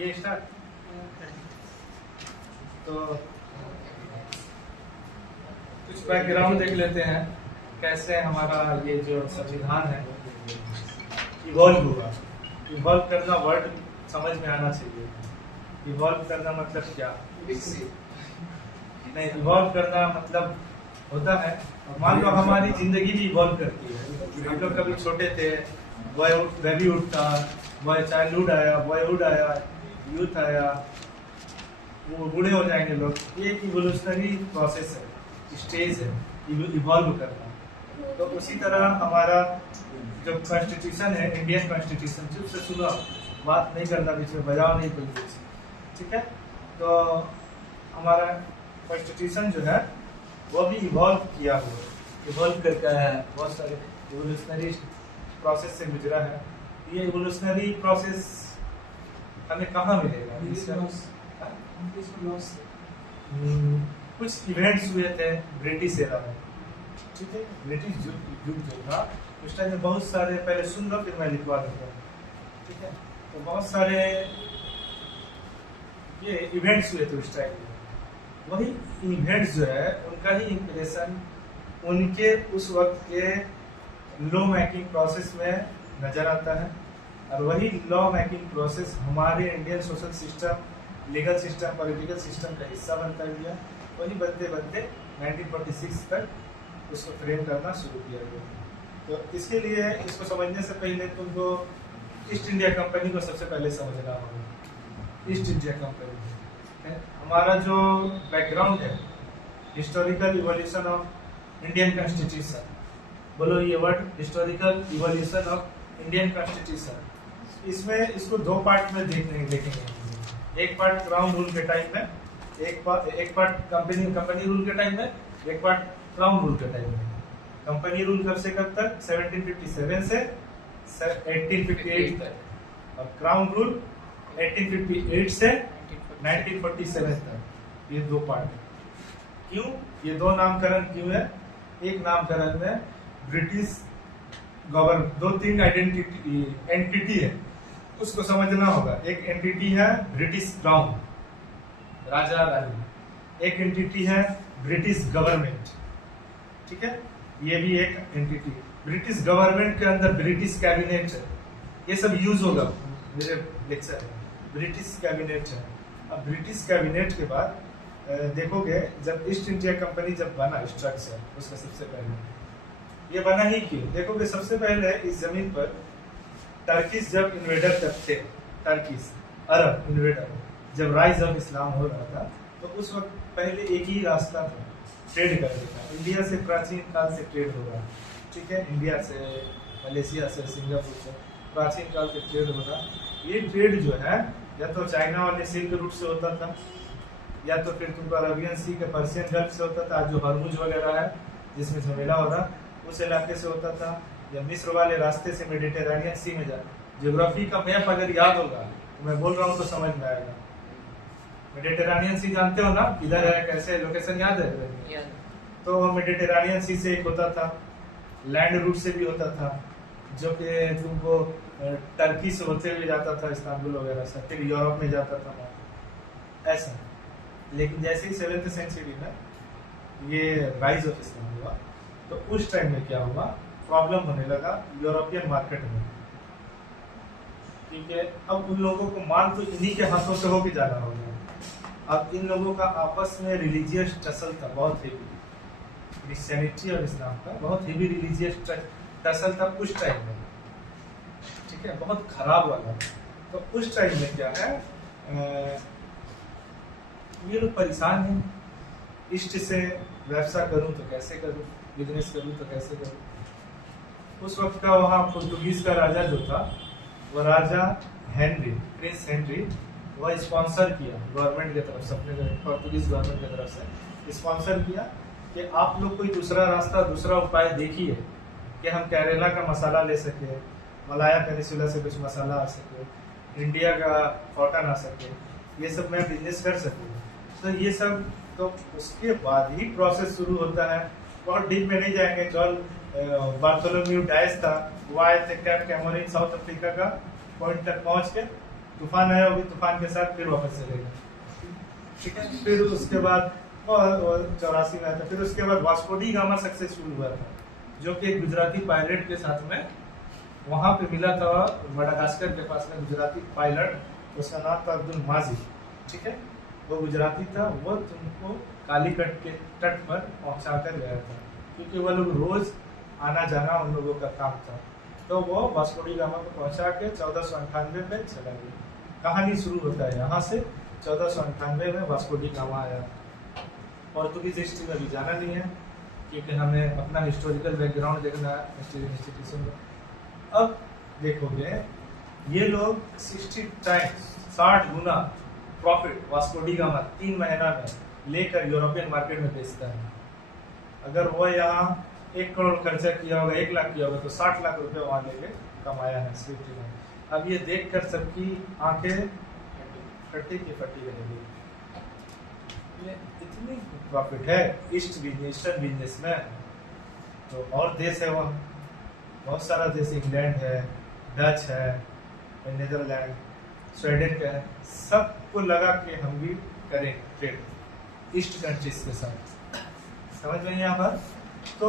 ये स्टार्ट। तो कुछ बैकग्राउंड देख लेते हैं कैसे हमारा ये जो संविधान है इवॉल्व हुआ। इवॉल्व करना वर्ड समझ में आना चाहिए। इवॉल्व करना मतलब क्या? नहीं, इवॉल्व करना मतलब होता है मान लो हमारी जिंदगी भी इवॉल्व करती है। हम लोग कभी छोटे थे, बेबीहुड था, बॉय चाइल्डहुड आया, बॉयहुड आया, यूथ आया, वो बूढ़े हो जाएंगे लोग। ये एक इवोल्यूशनरी प्रोसेस है, स्टेज है इवॉल्व करना। तो उसी तरह हमारा जो कॉन्स्टिट्यूशन है, इंडियन कॉन्स्टिट्यूशन, चुप से सुनो, बात नहीं करना, बीच में बजाओ नहीं कोई कुछ, ठीक है। तो हमारा कॉन्स्टिट्यूशन जो है वो भी इवॉल्व किया हुआ, इवॉल्व करके आया है, बहुत सारे इवोल्यूशनरी प्रोसेस से गुजरा है। ये इवोल्यूशनरी प्रोसेस हमें कहाँ मिलेगा? कुछ इवेंट्स हुए थे ब्रिटिश एरा में, ठीक है। ब्रिटिश युग जो था उस टाइम में बहुत सारे, पहले सुन लो फिर मैं लिखवा देता हूँ, ठीक है। तो बहुत सारे ये इवेंट्स हुए थे उस टाइम में। वही इवेंट्स जो है उनका ही इंप्रेशन उनके उस वक्त के लॉ मेकिंग प्रोसेस में नजर आता है, और वही लॉ मेकिंग प्रोसेस हमारे Indian social system, legal system, political system का हिस्सा बनता गया। वही बनते बनते 1946 तक उसको फ्रेम करना शुरू किया गया। तो इसके लिए इसको समझने से पहले तुमको ईस्ट इंडिया कंपनी को सबसे पहले समझना होगा। ईस्ट इंडिया कंपनी हमारा जो बैकग्राउंड है, historical evolution of Indian constitution, बोलो ये word, historical evolution of Indian constitution. इसमें इसको दो पार्ट में देखेंगे। एक पार्ट क्राउन रूल के टाइम में, एक पार्ट कंपनी रूल के टाइम में, एक पार्ट क्राउन रूल के टाइम में। कंपनी रूल कब से कब तक? 1757 से 1858 तक, और क्राउन रूल 1858 से 1947 तक। ये दो पार्ट। क्यों ये दो नामकरण क्यों है? एक नामकरण में ब्रिटिश गवर्नमेंट, दो तीन एंटिटी है, उसको समझना होगा। एक एंटिटी है ब्रिटिश क्राउन, राजा रानी, एक एंटिटी है ब्रिटिश गवर्नमेंट, ठीक है। ये भी एक एंटिटी। ब्रिटिश गवर्नमेंट के अंदर ब्रिटिश कैबिनेट है, ये सब यूज होगा मेरे लेक्चर में। ब्रिटिश कैबिनेट है। अब ब्रिटिश कैबिनेट के बाद देखोगे जब ईस्ट इंडिया कंपनी जब बना स्ट्रक्चर, उसका सबसे पहले ये बना ही क्यों? देखोगे सबसे पहले इस जमीन पर टर्किश जब इन्वेडर तक थे, टर्किश अरब इन्वेडर जब राइज ऑफ इस्लाम हो रहा था, तो उस वक्त पहले एक ही रास्ता था ट्रेड करने का। इंडिया से प्राचीन काल से ट्रेड हो रहा, ठीक है। इंडिया से, मलेशिया से, सिंगापुर से प्राचीन काल से ट्रेड हो रहा। ये ट्रेड जो है या तो चाइना वाले सिल्क रूट से होता था, या तो फिर तुमको अरबियन सी के पर्शियन गल्फ से होता था, जो हरमुज वगैरह है जिसमें झमेला हो रहा, उस इलाके से होता था, या मिस्र वाले रास्ते से मेडिटेरेनियन सी में जा। ज्योग्राफी का मैप अगर याद होगा तो मैं बोल रहा हूँ तो समझ में आएगा। मेडिटेरेनियन सी जानते हो ना, इधर है, कैसे लोकेशन याद है? तो मेडिटेरेनियन सी से एक होता था, लैंड रूट से भी होता था, जो कि तुमको टर्की से होते हुए जाता था, इस्तांबुल वगैरह से, फिर यूरोप में जाता था ऐसा। लेकिन जैसे ही 7th सेंचुरी में ये राइज ऑफ इस्लाम हुआ, तो उस टाइम में क्या हुआ, प्रॉब्लम होने लगा यूरोपियन मार्केट में, ठीक है। अब उन लोगों को माल तो इन्हीं के हाथों से होके जाना होगा। अब इन लोगों का आपस में रिलीजियस टसल था, बहुत हेवी, क्रिश्चियनिटी और इस्लाम का बहुत हेवी रिलीजियस टसल था उस टाइम में, ठीक है, बहुत खराब वाला। तो उस टाइम में क्या है, ये लोग परेशान हैं, ईस्ट से व्यवसाय करूं तो कैसे करूं, बिजनेस करूं तो कैसे करूं। उस वक्त का वहाँ पुर्तगीज का राजा जो था, वो राजा हेनरी, प्रिंस हेनरी, वह स्पॉन्सर किया गवर्नमेंट की तरफ से, अपने पुर्तगीज गवर्नमेंट की तरफ से स्पॉन्सर किया कि आप लोग कोई दूसरा रास्ता, दूसरा उपाय देखिए कि हम केरला का मसाला ले सके, मलाया पेनिसुला से कुछ मसाला आ सके, इंडिया का कॉटन आ सके, ये सब मैं बिजनेस कर सकूँ। तो ये सब, तो उसके बाद ही प्रोसेस शुरू होता है। बहुत डीप में नहीं जाएंगे। जॉन बार्थोलोम्यू डायस था, वो आए थे कैप कैमोरिन साउथ अफ्रीका का पॉइंट तक पहुंच के तूफान आया, अभी तूफान के साथ फिर वापस चलेगा, ठीक है। फिर उसके बाद 84 में आया था। फिर उसके बाद वास्को डी गामा सक्सेसफुल हुआ था, जो कि एक गुजराती पायलट के साथ में वहां पे मिला था, मडागास्कर के पास में गुजराती पायलट, उसका नाम था अब्दुल माजी, ठीक है। वो गुजराती था, वो तुमको कालीकट के तट पर पहुंचा कर गया था, क्योंकि वो लोग रोज आना जाना उन लोगों का काम था। तो वो वास्को डी गामा को पहुंचा के 1498 में चला गया। कहानी शुरू होता है यहाँ से। 1498 में वास्को डी गामा आया। पोर्तुगीज हिस्ट्री में भी जाना नहीं है, क्योंकि हमें अपना हिस्टोरिकल बैकग्राउंड देखना है इंस्टीट्यूशन में। अब देखोगे ये लोग 60 गुना प्रॉफिट वास्को डी गामा 3 महीना में लेकर यूरोपियन मार्केट में बेचता है। अगर वो यहाँ 1 करोड़ खर्चा किया होगा, 1 लाख किया होगा, तो 60 लाख रुपए वहां लेके कमाया है स्विफ्ट में। अब ये देखकर सबकी आंखें फटी की फटी रहेगी। ये इतनी प्रॉफिट है ईस्टर्न बिजनेस में। तो और देश है वहाँ, बहुत सारा देश, इंग्लैंड है, डच है, नीदरलैंड, स्वीडन का है, सबको लगा के हम भी करें ट्रेड ईस्ट कंट्रीज के साथ। समझ में यहाँ पर। तो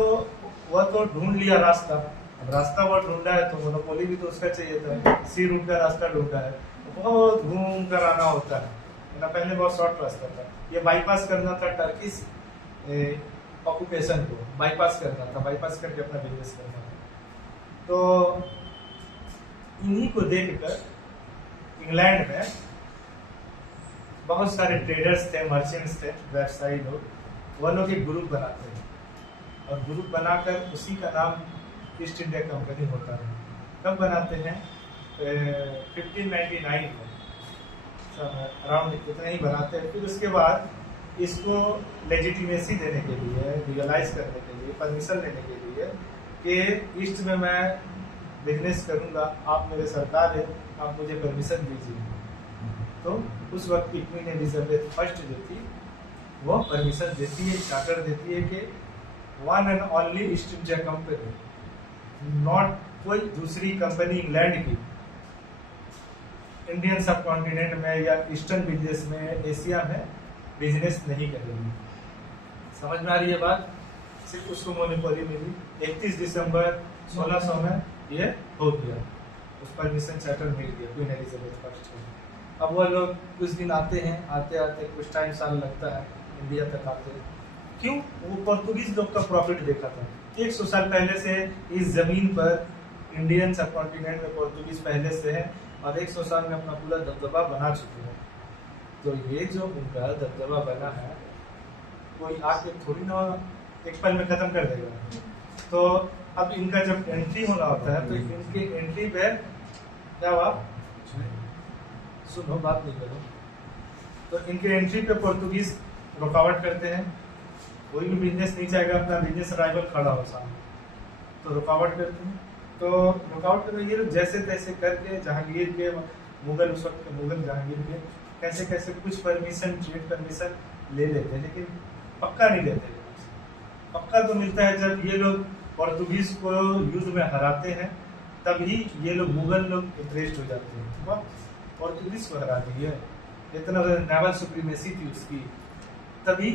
वह तो ढूंढ लिया रास्ता। अब रास्ता वो ढूंढा है तो मोनोपोली भी तो उसका चाहिए था। सी रूट का रास्ता ढूंढा है, बहुत घूम कर आना होता है ना। पहले बहुत शॉर्ट रास्ता था, ये बाईपास करना था टर्किश ऑक्यूपेशन को, बाईपास करना था, बाईपास करके अपना बिजनेस करना था। तो इन्हीं को देखकर इंग्लैंड में बहुत सारे ट्रेडर्स थे, मर्चेंट्स थे, व्यवसायी लोग, वह लोग एक ग्रुप बनाते हैं, और ग्रुप बनाकर उसी का नाम ईस्ट इंडिया कंपनी होता है। कब बनाते हैं? 1599 में अराउंड इतना ही बनाते हैं। फिर उसके बाद इसको लेजिटिमेसी देने के लिए, लीगलाइज करने के लिए, परमिशन लेने के लिए कि ईस्ट में मैं बिजनेस करूंगा, आप मेरे सरकार है, आप मुझे परमिशन दीजिए। तो उस वक्त की क्वीन एलिजाबेथ फर्स्ट जो थी वो परमिशन देती है, चार्टर देती है कि one and only east India company, not कोई दूसरी कंपनी इंग्लैंड की इंडियन सब कॉन्टिनेंट में या ईस्टर्न बिजनेस में, एशिया में बिजनेस नहीं करेगी। समझ में आ रही है बात? सिर्फ उसको मोनोपोली मिली। 31 दिसंबर 1600 में ये हो गया, उस परमिशन चार्टर मिल गया क्वीन एलिजाबेथ फर्स्ट को। अब वो लोग कुछ दिन आते हैं, आते आते कुछ टाइम साल लगता है, इंडिया तक आते हैं। क्यों? वो पोर्तुगीज लोग का प्रॉफिट देखा था। 100 साल पहले से इस जमीन पर इंडियन सब कॉन्टिनेंट में पोर्तुगीज पहले से है, और 100 साल में अपना पूरा दबदबा बना चुके हैं। तो ये जो उनका दबदबा बना है, कोई आके थोड़ी ना एक पल में खत्म कर देगा। तो अब इनका जब एंट्री होना होता है, तो इनके एंट्री पे क्या हुआ? सुनो, बात नहीं करो। तो इनके एंट्री पे पोर्तुगीज रुकावट करते हैं। कोई भी बिजनेस नहीं चाहेगा अपना बिजनेस राइवल खड़ा हो सामने, तो रुकावट करते हैं। तो रुकावट करने ये लोग जैसे तैसे करके जहांगीर के, मुगल उस वक्त के मुगल जहांगीर के, कैसे कैसे कुछ परमिशन, ट्रेड परमिशन ले लेते हैं, लेकिन पक्का नहीं लेते। पक्का तो मिलता है जब ये लोग पोर्तुगीज को युद्ध में हराते हैं, तभी ये लोग मुगल लोग इंटरेस्ट हो जाते हैं। पोर्तुगीज को हरा दी है, इतना नेवल सुप्रीमेसी थी उसकी, तभी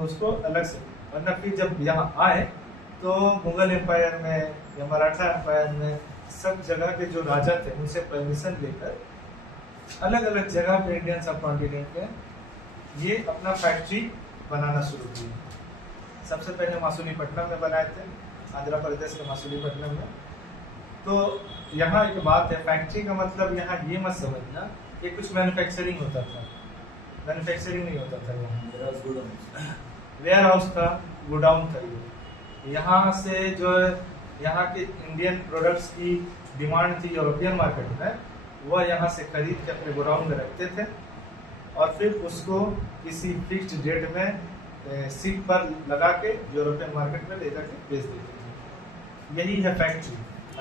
उसको अलग से। वरना फिर जब यहाँ आए तो मुगल एम्पायर में या मराठा एम्पायर में सब जगह के जो राजा थे उनसे परमिशन लेकर अलग अलग जगह पे इंडियन सब कॉन्टिनेंट में ये अपना फैक्ट्री बनाना शुरू किया। सबसे पहले मासूलीपट्टनम में बनाए थे, आंध्र प्रदेश के मासूलीपट्टनम में। तो यहाँ एक बात है, फैक्ट्री का मतलब यहाँ ये मत समझना कि कुछ मैन्युफैक्चरिंग होता था, मैन्युफैक्चरिंग नहीं होता था। यहाँ वेयर हाउस था, गोडाउन था। ये यहाँ से जो यहाँ के इंडियन प्रोडक्ट्स की डिमांड थी यूरोपियन मार्केट में, वह यहाँ से खरीद के अपने गोडाउन में रखते थे, और फिर उसको किसी फिक्स्ड डेट में शिप पर लगा के यूरोपियन मार्केट में ले जाके बेच देते थे। यही है फैक्ट्री।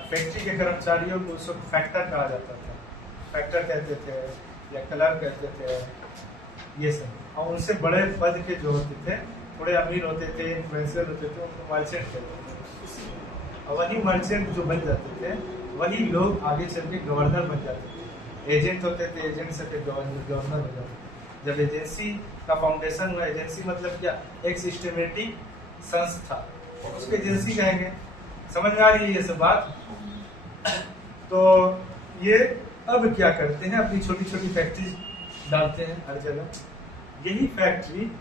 फैक्ट्री के कर्मचारियों को उस वक्त फैक्टर कहा जाता था, फैक्टर कहते थे या क्लर्क कहते थे, ये सब। और उनसे बड़े पद के जो होते थे, थोड़े अमीर होते थे, इन्फ्लुएंसर होते थे, उनको मर्चेंट कहते थे। और वही मर्चेंट जो बन जाते थे, वही लोग आगे चल के गवर्नर बन जाते थे। एजेंट होते थे, एजेंट से फिर गवर्नर हो जाते। जब एजेंसी का फाउंडेशन हुआ, एजेंसी मतलब क्या, एक सिस्टमेटिक संस्था, उसको एजेंसी कहेंगे। समझ में आ रही है ये सब बात? तो ये अब क्या करते हैं, अपनी छोटी छोटी फैक्ट्री डालते हैं हर जगह। यही फैक्ट्री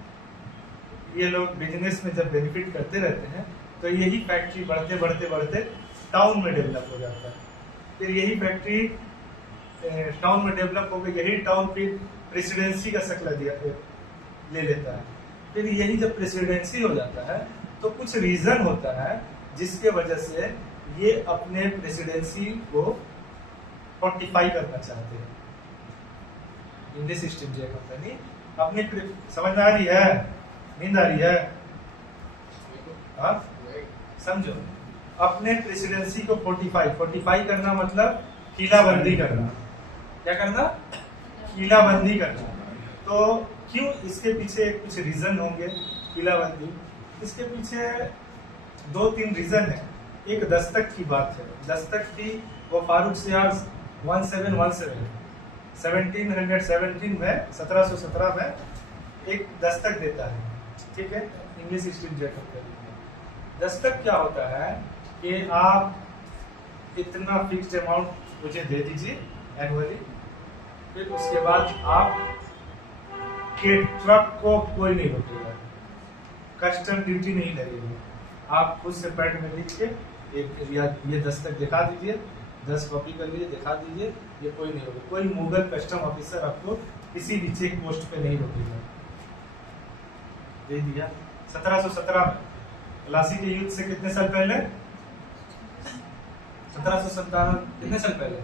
ये लोग बिजनेस में जब बेनिफिट करते रहते हैं तो यही फैक्ट्री बढ़ते बढ़ते बढ़ते टाउन में डेवलप हो जाता है। फिर यही फैक्ट्री टाउन में डेवलप हो गई, यही टाउन फिर प्रेसिडेंसी का शक्ल ले लेता है। फिर यही जब प्रेसिडेंसी हो जाता है तो कुछ रीजन होता है जिसके वजह से ये अपने प्रेसिडेंसी को फोर्टिफाई करना चाहते हैं। इंडियन ईस्ट इंडिया कंपनी अपने, समझ में आ रही है, नींद आ रही है? हाँ समझो, अपने प्रेसिडेंसी को फोर्टिफाई करना मतलब किलाबंदी करना। क्या करना? किलाबंदी करना। तो क्यों, इसके पीछे कुछ रीजन होंगे। किलाबंदी, इसके पीछे 2-3 रीजन है। एक दस्तक की बात है। दस्तक थी वो फारूक सियार 1717 में 1717 में एक दस्तक देता है, ठीक है, इंग्लिश ईस्ट इंडिया कंपनी में। दस्तक क्या होता है कि आप इतना फिक्स्ड अमाउंट मुझे दे दीजिए एनुअली, फिर उसके बाद आप के ट्रक को कोई नहीं रोकेगा, कस्टम ड्यूटी नहीं लगेगी, आप खुद से पैड में लिख के ये दस्तक दिखा दीजिए, 10 कॉपी कर लीजिए, दिखा दीजिए, ये कोई नहीं होगा। कोई मुगल कस्टम ऑफिसर आपको किसी भी चेक पोस्ट पे नहीं रोकेगा। दे दिया 1717 में। प्लासी के युद्ध से कितने साल पहले? 1757, कितने साल पहले?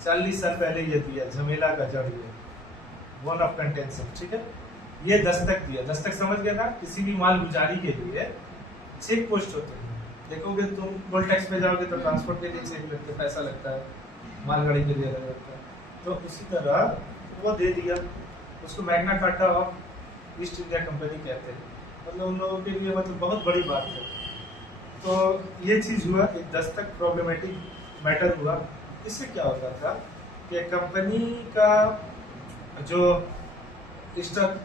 40 साल पहले ये दिया, झमेला का जड़ ये, वन ऑफ कंटेंशन, ठीक है। ये दस्तक दिया। दस्तक समझ गया ना? किसी भी माल गुजारी के लिए चेक पोस्ट होते हैं। देखोगे तुम टोल टैक्स पे जाओगे तो ट्रांसपोर्ट के लिए चेक लगते, पैसा लगता है, मालगाड़ी के लिए लगता है। तो उसी तरह वो दे दिया, उसको Magna carta of east India company कहते हैं। मतलब उन लोगों के लिए मतलब बहुत बड़ी बात है। तो ये चीज हुआ, एक दस्तक प्रॉब्लमेटिक मैटर हुआ। इससे क्या होता था कि कंपनी का जो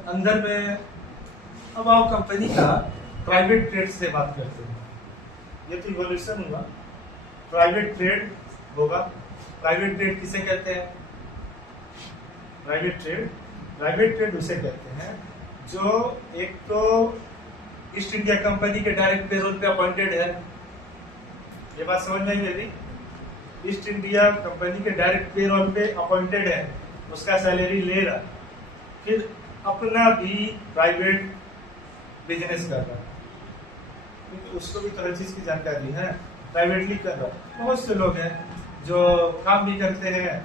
अंदर में, अब आओ कंपनी का प्राइवेट ट्रेड से बात करते हैं। ये तो इवोल्यूशन हुआ, प्राइवेट ट्रेड होगा। प्राइवेट ट्रेड किसे कहते हैं? प्राइवेट ट्रेड उसे कहते हैं जो एक तो ईस्ट इंडिया कंपनी के डायरेक्ट पेरोल पे अपॉइंटेड है। ये बात समझ में आई मेरी? ईस्ट इंडिया कंपनी के डायरेक्ट पेरोल पे अपॉइंटेड है, उसका सैलरी ले रहा, फिर अपना भी प्राइवेट बिजनेस कर रहा है, क्योंकि उसको भी तो हर चीज की जानकारी है, प्राइवेटली कर रहा है। बहुत से लोग हैं जो काम भी करते हैं,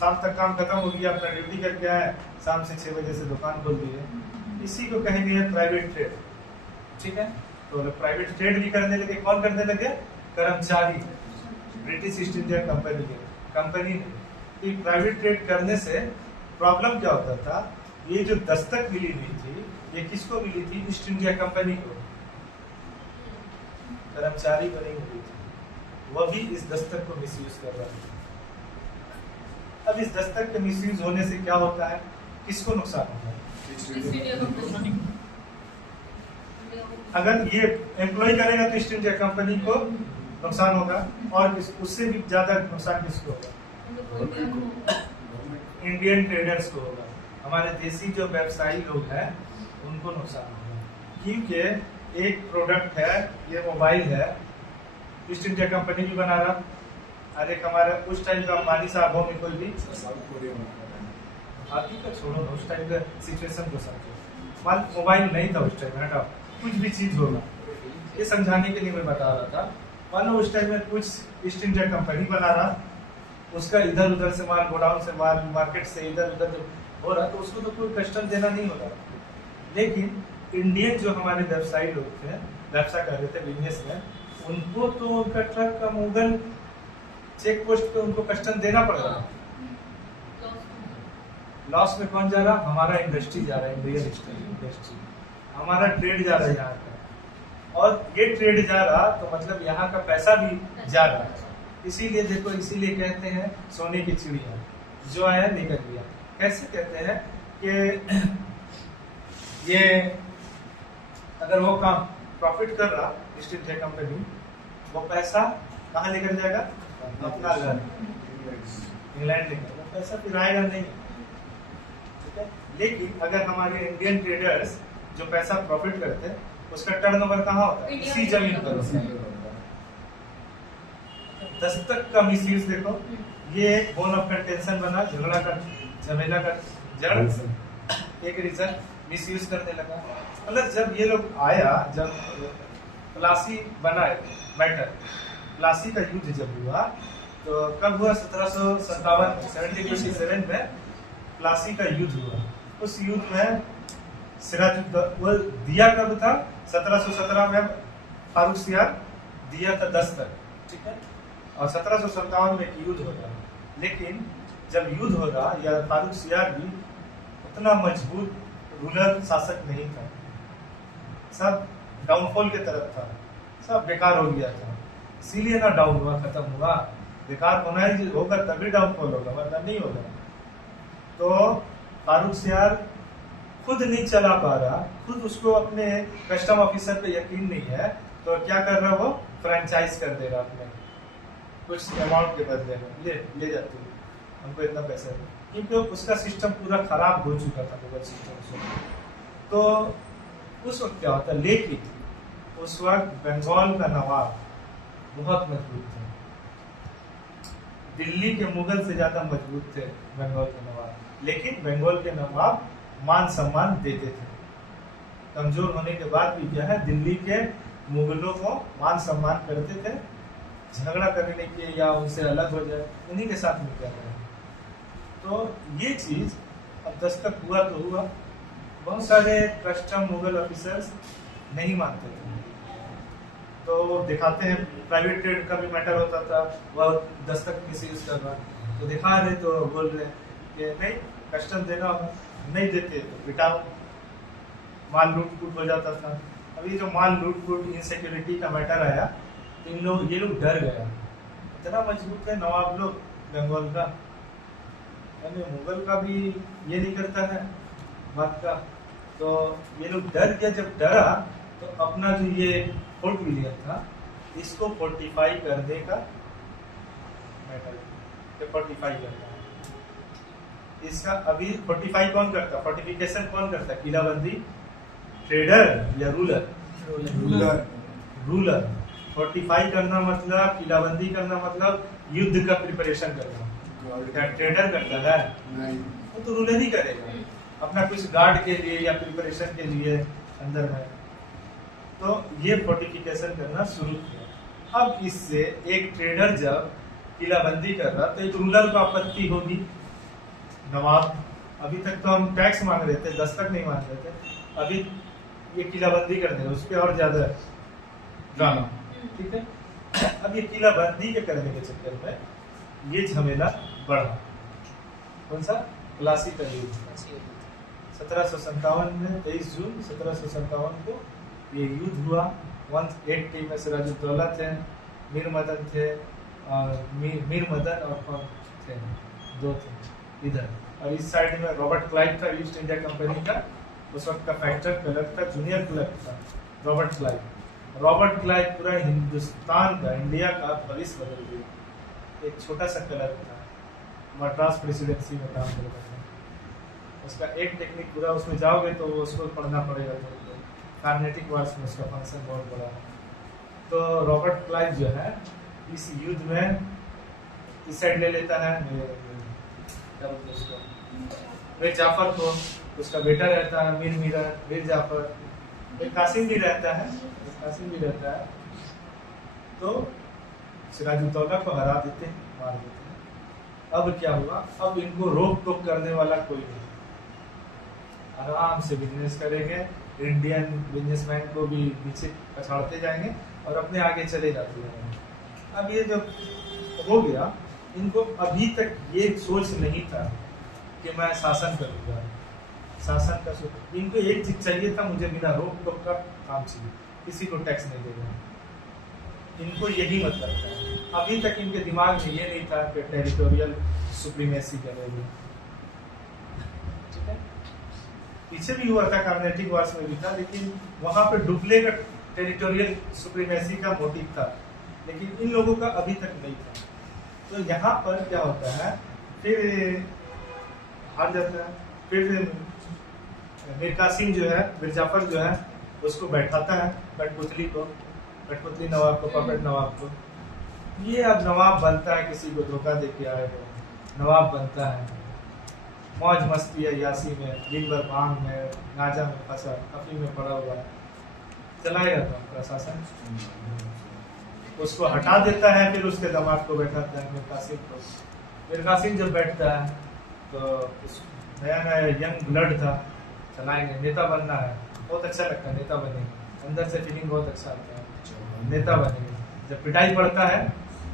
शाम तक काम खत्म हो गया, अपना ड्यूटी करके आए, शाम से 6 बजे से दुकान खोल दी है। इसी को कहेंगे प्राइवेट ट्रेड, ठीक है। तो प्राइवेट ट्रेड भी करने लगे, कौन करने लगे? कर्मचारी, ब्रिटिश ईस्ट इंडिया कंपनी ने। प्राइवेट ट्रेड करने से प्रॉब्लम क्या होता था, ये जो दस्तक मिली हुई थी, ये किसको मिली थी? ईस्ट इंडिया कंपनी को, कर्मचारी को नहीं मिली थी। वह भी इस दस्तक को मिसयूज कर रहा था। अब इस दस्तक के मिसयूज होने से क्या होता है, किसको नुकसान होता है? अगर ये एम्प्लॉय करेगा तो ईस्ट इंडिया कंपनी को नुकसान होगा, और उससे भी ज्यादा नुकसान किसको होगा? इंडियन ट्रेडर्स को होगा। हमारे देसी जो व्यवसायी लोग हैं उनको नुकसान होगा, क्योंकि एक प्रोडक्ट है, ये मोबाइल है, ईस्ट इंडिया कंपनी भी बना रहा। अरे हमारे उस टाइम का अंबानी साहब हो, कोई भी आप ही का छोड़ो, उस टाइम का सिचुएशन को समझो। मोबाइल नहीं था उस टाइम, हटाओ, कुछ भी चीज होगा, ये समझाने के लिए मैं बता रहा था। मान लो उस टाइम में कुछ ईस्ट इंडिया कंपनी बना रहा, उसका इधर उधर से माल, गोडाउन से माल, मार्केट से इधर उधर जो हो रहा, तो उसको तो कोई कस्टम देना नहीं होता। लेकिन इंडियन जो हमारे व्यवसायी लोग थे, व्यवसाय कर रहे थे, बिजनेस में, उनको तो उनका ट्रक का मुगल चेक पोस्ट पे उनको कस्टम देना पड़ रहा है। लॉस में कौन जा रहा? हमारा इंडस्ट्री जा रहा है, इंडियन इंडस्ट्री, हमारा ट्रेड जा रहा है यहाँ का। और ये ट्रेड जा रहा तो मतलब यहाँ का पैसा भी जा रहा है। इसीलिए देखो, इसीलिए कहते हैं सोने की चिड़िया, जो आया निकल गया। कैसे कहते हैं कि ये अगर वो काम प्रॉफिट कर रहा ईस्ट इंडिया कंपनी, वो पैसा कहाँ लेकर जाएगा? अपना घर इंग्लैंड लेकर, वो पैसा फिर आएगा नहीं, ठीक है। लेकिन अगर हमारे इंडियन ट्रेडर्स जो पैसा प्रॉफिट करते हैं, उसका टर्नओवर कहाँ होता है? इसी जमीन पर होता है। दस्तक का मिसयूज देखो, ये एक बोन ऑफ कंटेंशन बना, झगड़ा का, झमेला का जड़, एक रीजन मिसयूज करने लगा। मतलब जब ये लोग आया, जब प्लासी बना मैटर, प्लासी का युद्ध जब हुआ, तो कब हुआ? 1757 में प्लासी का युद्ध हुआ। उस युद्ध में सिराजुद्दौला दिया कब था? 1717 में फारूक सियार दिया था दस्तक, ठीक है। और 1757 में एक युद्ध हो रहा, लेकिन जब युद्ध हो रहा, या फारूक सियार भी उतना मजबूत रूलर शासक नहीं था, सब डाउनफॉल के तरफ था, सब बेकार हो गया था। इसीलिए ना डाउन हुआ, खत्म हुआ। बेकार होना ही होगा तभी डाउनफॉल होगा, वरना नहीं होगा। तो फारूक सियार खुद नहीं चला पा रहा, खुद उसको अपने कस्टम ऑफिसर पे यकीन नहीं है, तो क्या कर रहा? वो फ्रेंचाइज कर दे रहा अपने कुछ अमाउंट के बदले में, ले जाते हो, हमको इतना पैसा है, क्योंकि उसका सिस्टम पूरा खराब हो चुका था, मुगल सिस्टम से। तो उस वक्त क्या होता, लेकिन उस वक्त बंगाल का नवाब बहुत मजबूत थे, दिल्ली के मुगल से ज्यादा मजबूत थे बंगाल के नवाब। लेकिन बंगाल के नवाब मान सम्मान देते थे, कमजोर होने के बाद भी क्या है, दिल्ली के मुगलों को मान सम्मान करते थे, झगड़ा करने के या उनसे अलग हो जाए, उन्हीं के साथ में क्या है। तो ये चीज अब दस्तक हुआ तो हुआ, बहुत सारे कस्टम मुगल ऑफिसर्स नहीं मानते थे, तो दिखाते हैं प्राइवेट ट्रेड का भी मैटर होता था, वह दस्तक मिसयूज कर रहा, तो दिखा रहे तो बोल रहे कि नहीं कस्टम देना होगा, नहीं देते तो पिटाओ, माल लूट फूट हो जाता था। अभी जो माल लूट फूट इनसिक्योरिटी का मैटर आया, तो ये लोग डर गया, इतना मजबूत है नवाब लोग बंगाल का, यानी मुगल का भी ये नहीं करता है बात का, तो ये लोग डर गया। जब डरा तो अपना जो ये फोर्ट विलियम था, इसको फोर्टिफाई करने का मैटर, 45 करना है इसका। अभी 45 कौन करता, फोर्टिफिकेशन कौन करता, किलाबंदी, ट्रेडर या रूलर? रूलर। 45 करना मतलब, किलाबंदी करना मतलब युद्ध का प्रिपरेशन करना। क्या ट्रेडर करता है? नहीं, वो तो रूलर ही करेगा, अपना कुछ गार्ड के लिए या प्रिपरेशन के लिए अंदर में। तो ये फोर्टिफिकेशन करना शुरू किया। अब इससे एक ट्रेडर जब किलाबंदी कर रहा, तो एक रूलर को आपत्ति होगी, नवाब अभी तक तो हम टैक्स मांग रहे थे, दस्तक नहीं मांग रहे थे, अभी ये किलाबंदी कर दे, उस पर और ज्यादा ड्रामा, ठीक है। अब ये किलाबंदी के करने के चक्कर में ये झमेला बढ़ा। कौन सा? प्लासी का युद्ध 1757 में 23 जून 1757 को ये युद्ध हुआ। 1 टीम में सिराजुद्दौला थे, मीर मदन थे, मीर मदन और कौन थे, 2 थे इधर, और इस साइड में रॉबर्ट क्लाइव था, ईस्ट इंडिया कंपनी का उस वक्त का फैक्टर क्लर्क था, जूनियर क्लर्क था रॉबर्ट क्लाइव। रॉबर्ट क्लाइव पूरा हिंदुस्तान का, इंडिया का भविष्य बदल दिया। एक छोटा सा क्लर्क था, मद्रास प्रेसिडेंसी में काम करता था, उसका एक टेक्निक पूरा, उसमें जाओगे तो उसको पढ़ना पड़ेगा, तो कार्नेटिक वर्ड्स में उसका फंक्शन बहुत बड़ा है। तो रॉबर्ट क्लाइव जो है इस युद्ध में इस साइड ले लेता है, क्या बोलते हैं उसको, मीर जाफर को, उसका बेटा रहता है मीर जाफर, एक कासिम भी रहता है, तो सिराजुद्दौला को हरा देते हैं, मार देते हैं। अब क्या हुआ, अब इनको रोक टोक करने वाला कोई नहीं, आराम से बिजनेस करेंगे, इंडियन बिजनेसमैन को भी पीछे पछाड़ते जाएंगे और अपने आगे चले जाते जाएंगे। अब ये जब हो गया, इनको अभी तक ये सोच नहीं था कि मैं शासन करूंगा, शासन का सोच, इनको एक चीज चाहिए था, मुझे बिना रोक टोक का काम चाहिए, किसी को टैक्स नहीं देगा, इनको यही मतलब था। अभी तक इनके दिमाग में ये नहीं था कि टेरिटोरियल सुप्रीमेसी करेंगे। ठीक है, पीछे भी हुआ था, कार्नेटिक वॉर्स में भी था, लेकिन वहां पे डुप्लीकेट टेरिटोरियल सुप्रीमेसी का मोटिव था, लेकिन इन लोगों का अभी तक नहीं था। तो यहाँ पर क्या होता है, फिर हार जाता है, फिर मीर कासिम जो है, मिर्जाफर जो है, उसको बैठाता है कठपुतली को, कठपुतली नवाब को, पपेट नवाब को। ये अब नवाब बनता है, किसी को धोखा दे के आए तो नवाब बनता है, मौज मस्ती है यासी में, दिन भर भांग में, गांजा में फंसा, अफीम में पड़ा हुआ है, चलाएगा तो प्रशासन उसको हटा देता है, फिर उसके दामाद को बैठाता है मीर कासिम को। मीर कासिम जब बैठता है तो नया नया यंग ब्लड था, चलाएंगे, नेता बनना है, बहुत अच्छा लगता है, नेता बनेंगे, अंदर से फीलिंग बहुत अच्छा आता है, नेता बनेंगे। जब पिटाई पड़ता है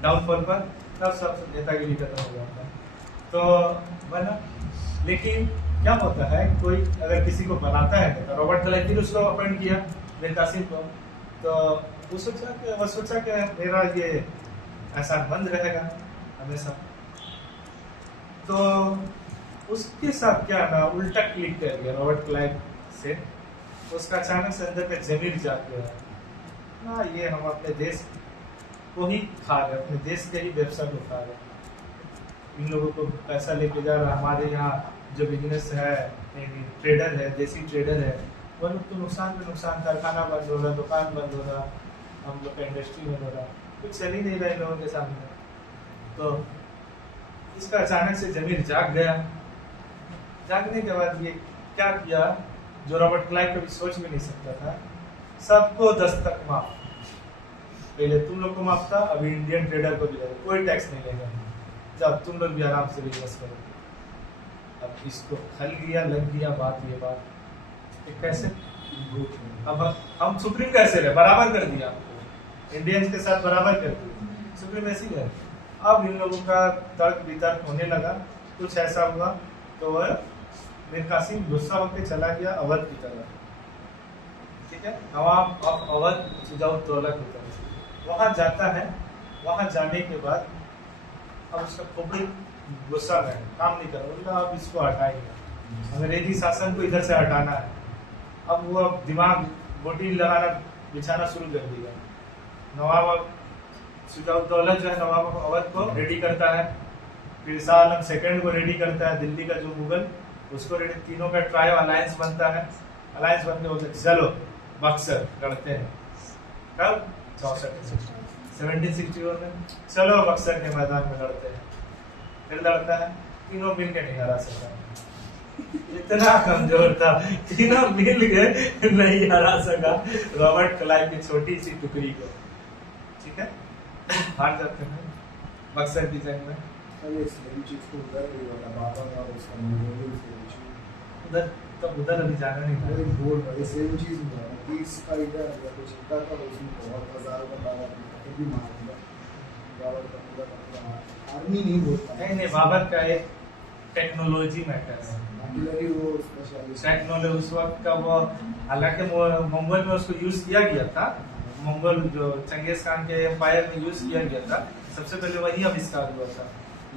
डाउनफॉल पर, तब सब नेतागिरी खत्म हो जाता है, तो बना। लेकिन क्या होता है, कोई अगर किसी को बनाता है नेता, रॉबर्ट क्लाइव फिर उसको अपॉइंट किया मीर कासिम को, तो वो सोचा कि मेरा ये एहसान बंद रहेगा हमेशा। तो उसके साथ क्या ना उल्टा क्लिक कर गया रॉबर्ट क्लाइव से, उसका अचानक से अंदर का जमीर जाग गया, ना ये हम अपने देश को ही खा रहे, अपने देश के ही व्यवसाय को खा रहे, इन लोगों को पैसा लेके जा रहा, हमारे यहाँ जो बिजनेस है, ट्रेडर है, देसी ट्रेडर है, वो लोग तो नुकसान पे नुकसान, कारखाना बंद हो रहा, दुकान बंद हो रहा, हम लोग का इंडस्ट्री बंद हो रहा, कुछ चल ही नहीं रहा इन लोगों के सामने। तो इसका अचानक से जमीर जाग गया। जागने के बाद ये क्या किया, जो रॉबर्ट क्लाइव कभी सोच भी नहीं सकता था, सबको दस्तक माफ, पहले तुम लोग को माफ था, अभी इंडियन ट्रेडर को भी लगेगा, कोई टैक्स नहीं लेगा, जब तुम लोग भी आराम से बिजनेस करो। अब इसको खल गया, लग गया बात, ये बात कैसे, अब हम सुप्रीम कैसे रहे, बराबर कर दिया आपको, इंडियंस के साथ बराबर कर दिया, सुप्रीमेसी है। अब इन लोगों का तर्क वितर्क होने लगा, कुछ ऐसा हुआ तो वह मीर कासिम गुस्सा होकर चला गया अवध की तरफ। ठीक है, नवाब ऑफ अवध सुजाउद्दौला की तरफ वहां जाता है। वहां जाने के बाद अब उसका खोपड़ी गुस्सा में काम नहीं कर रहा, अब इसको हटाएंगे, अंग्रेजी शासन को इधर से हटाना है। अब वो दिमाग बोटी लगाना बिछाना शुरू कर दिया। नवाब सुजाउद्दौला जो है नवाब ऑफ अवध को रेडी करता है, फिर शाह आलम सेकंड को रेडी करता है, दिल्ली का जो मुगल, उसको रेडी, तीनों का ट्राइब अलायंस बनता है। अलायंस बनते बोलते चलो बक्सर लड़ते हैं, कब 1761 में, चलो बक्सर के मैदान में लड़ते हैं। फिर लड़ता है, तीनों मिल के नहीं हरा सका, इतना कमजोर था, तीनों मिल के नहीं हरा सका रॉबर्ट क्लाइव की छोटी सी टुकड़ी को। ठीक है, हार जाते हैं बक्सर की जंग में। उधर तो उधर अभी जाना नहीं था, बोल रहे सेम चीज हुआ कि इसका इधर कुछ जीता था, उसमें बहुत हजार का बाबा भी मार दिया, बाबर का पूरा आर्मी नहीं बोलता, नहीं बाबर का एक टेक्नोलॉजी मैटर है, वो स्पेशलिस्ट टेक्नोलॉजी उस वक्त का वो, हालांकि मंगोल में उसको यूज किया गया था, मंगोल जो चंगेज खान के एम्पायर में यूज किया गया था, सबसे पहले वही आविष्कार हुआ था,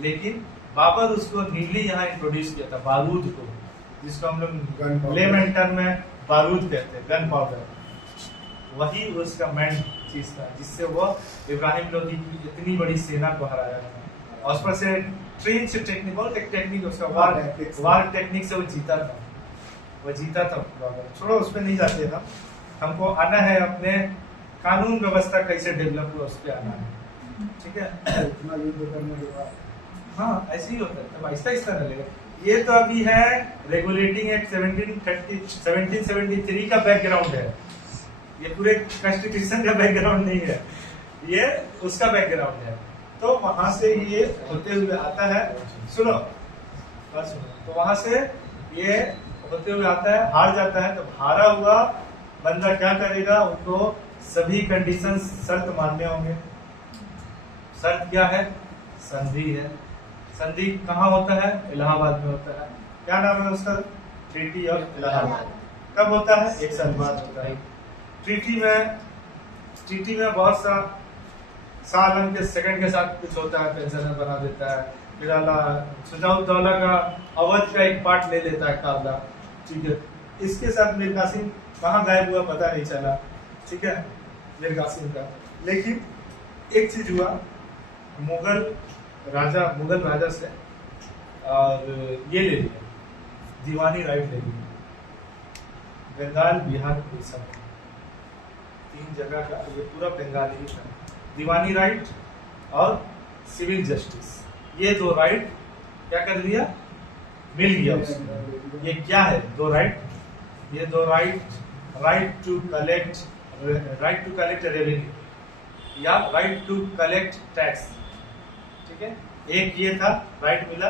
लेकिन बाबर उसको नीली यहाँ इंट्रोड्यूस किया था, बारूद को, जिसको हम लोग लेमन टर्म में बारूद कहते हैं, गन पाउडर, वही उसका मेन चीज था, जिससे वो इब्राहिम लोदी की इतनी बड़ी सेना को हराया था। और उस पर से ट्रेन से टेक्निक, बहुत एक टेक्निक उसका वार टेक्निक से वो जीता था, बाबर। छोड़ो, उस पर नहीं जाते था, हमको आना है अपने कानून व्यवस्था कैसे डेवलप हुआ उस पर आना है। ठीक है, इतना युद्ध करने के बाद हाँ ऐसे ही होता है, तब आहिस्ता आहिस्ता रहेगा। ये तो अभी है रेगुलेटिंग एक्ट 1773 का बैकग्राउंड है, ये पूरे कॉन्स्टिट्यूशन का बैकग्राउंड नहीं है, ये उसका बैकग्राउंड है। तो वहां से ये होते हुए आता है, सुनो, तो वहां से ये होते हुए आता है, हार जाता है। तो हारा हुआ बंदा क्या करेगा, उनको सभी कंडीशन शर्त मानने होंगे। शर्त क्या है, संधि है। संधि कहाँ होता है, इलाहाबाद में होता है। क्या नाम है उसका, ट्रीटी ऑफ इलाहाबाद। कब होता है, 1 साल बाद होता है। ट्रीटी में बहुत सा साल के सेकंड के साथ कुछ होता है, पेंशनर बना देता है। फिर सुजाउद्दौला का अवध का एक पार्ट ले लेता है काबला, ठीक है। इसके साथ मीर कासिम कहाँ गायब हुआ पता नहीं चला, ठीक है, मीर कासिम का। लेकिन एक चीज हुआ, मुगल राजा से और ये ले लिया, दीवानी राइट ले लिया, बंगाल बिहार उड़ीसा, 3 जगह का ये पूरा बंगाल ही था। दीवानी राइट और सिविल जस्टिस, ये 2 राइट क्या कर लिया, मिल गया उसको। ये क्या है 2 राइट, ये 2 राइट टू कलेक्ट रेवेन्यू या राइट टू कलेक्ट टैक्स, ठीक है। एक ये था राइट मिला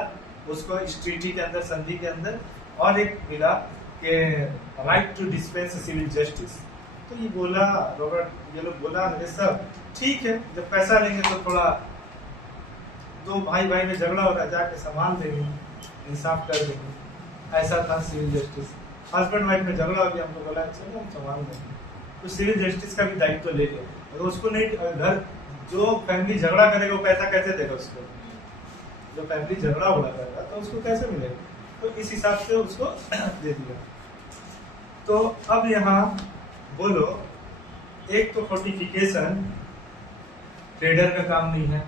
उसको इस ट्रीटी के अंदर, संधि के अंदर, और एक मिला कि right to dispense civil justice. तो ये बोला रॉबर्ट, ये लोग बोला अरे सब ठीक है, जब पैसा लेंगे तो थोड़ा 2 भाई में झगड़ा हो रहा, जाके संभाल देंगे, इंसाफ कर देंगे। ऐसा था सिविल जस्टिस। हस्बैंड वाइफ में झगड़ा हो गया, हमको बोला चलो हम संभाल देंगे, तो सिविल जस्टिस का भी दायित्व ले लिया। अगर उसको नहीं, घर जो फैमिली झगड़ा करेगा वो पैसा कैसे देगा उसको, जो फैमिली झगड़ा हुआ रहेगा तो उसको कैसे मिलेगा, तो इस हिसाब से उसको दे दिया। तो अब यहाँ बोलो, एक तो फोर्टिफिकेशन ट्रेडर का काम नहीं है,